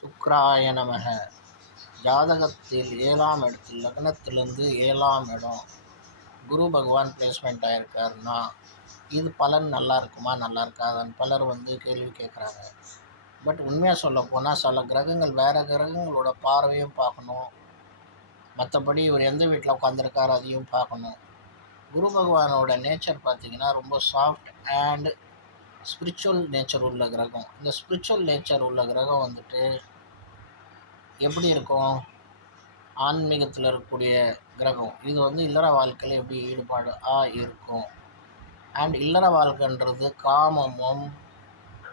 சுக்கிராய நமக. ஜாதகத்தில் 7ஆம் இடத்தில் லக்னத்திலிருந்து 7ஆம் இடம் குரு பகவான் பிளேஸ்மெண்ட் ஆகிருக்காருன்னா இது பலன் நல்லா இருக்குமா நல்லா இருக்காதான்னு பலர் கேள்வி கேட்குறாங்க. பட் உண்மையாக சொல்ல போனால் சில கிரகங்கள் வேறு கிரகங்களோட பார்வையும் பார்க்கணும். மற்றபடி இவர் எந்த வீட்டில் உட்காந்துருக்காரு அதையும் பார்க்கணும். குரு பகவானோட நேச்சர் பார்த்திங்கன்னா ரொம்ப சாஃப்ட் அண்ட் ஸ்பிரிச்சுவல் நேச்சர் உள்ள கிரகம். இந்த ஸ்பிரிச்சுவல் நேச்சர் உள்ள கிரகம் எப்படி இருக்கும்? ஆன்மீகத்தில் இருக்கக்கூடிய கிரகம். இது இல்லற வாழ்க்கையில் எப்படி ஈடுபாடாக இருக்கும். அண்ட் இல்லற வாழ்க்கைன்றது காமமும்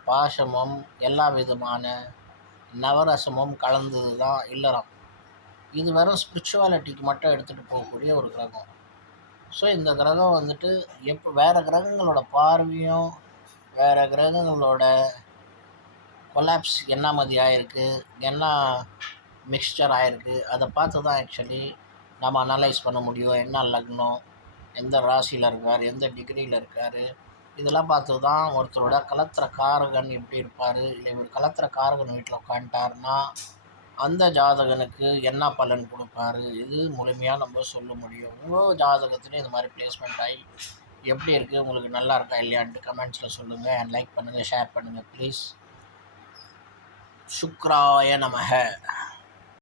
பாசமும் எல்லா விதமான நவரசமும் கலந்தது தான் இல்லறம். இது வெறும் ஸ்பிரிச்சுவாலிட்டிக்கு மட்டும் எடுத்துகிட்டு போகக்கூடிய ஒரு கிரகம். ஸோ இந்த கிரகம் வேறு கிரகங்களோட பார்வையும் வேறு கிரகங்களோட கொலாப்ஸ் என்ன மாதிரி ஆகிருக்கு, என்ன மிக்சர் ஆகிருக்கு, அதை பார்த்து தான் ஆக்சுவலி நம்ம அனலைஸ் பண்ண முடியும். என்ன லக்னம், எந்த ராசியில் இருக்கார், எந்த டிகிரியில் இருக்கார், இதெல்லாம் பார்த்து தான் ஒருத்தரோட கலத்திர காரகன் எப்படி இருப்பார். இல்லை இவர் கலத்திர காரகன் வீட்டில் உட்காந்துட்டாருன்னா அந்த ஜாதகனுக்கு என்ன பலன் கொடுப்பாரு, இது முழுமையாக நம்ம சொல்ல முடியும். உங்கள் ஜாதகத்துலேயும் இந்த மாதிரி பிளேஸ்மெண்ட் ஆகி எப்படி இருக்குது, உங்களுக்கு நல்லா இருக்கா இல்லையான்ட்டு கமெண்ட்ஸில் சொல்லுங்கள். அண்ட் லைக் பண்ணுங்கள், ஷேர் பண்ணுங்கள் ப்ளீஸ். சுக்கிராய நமக.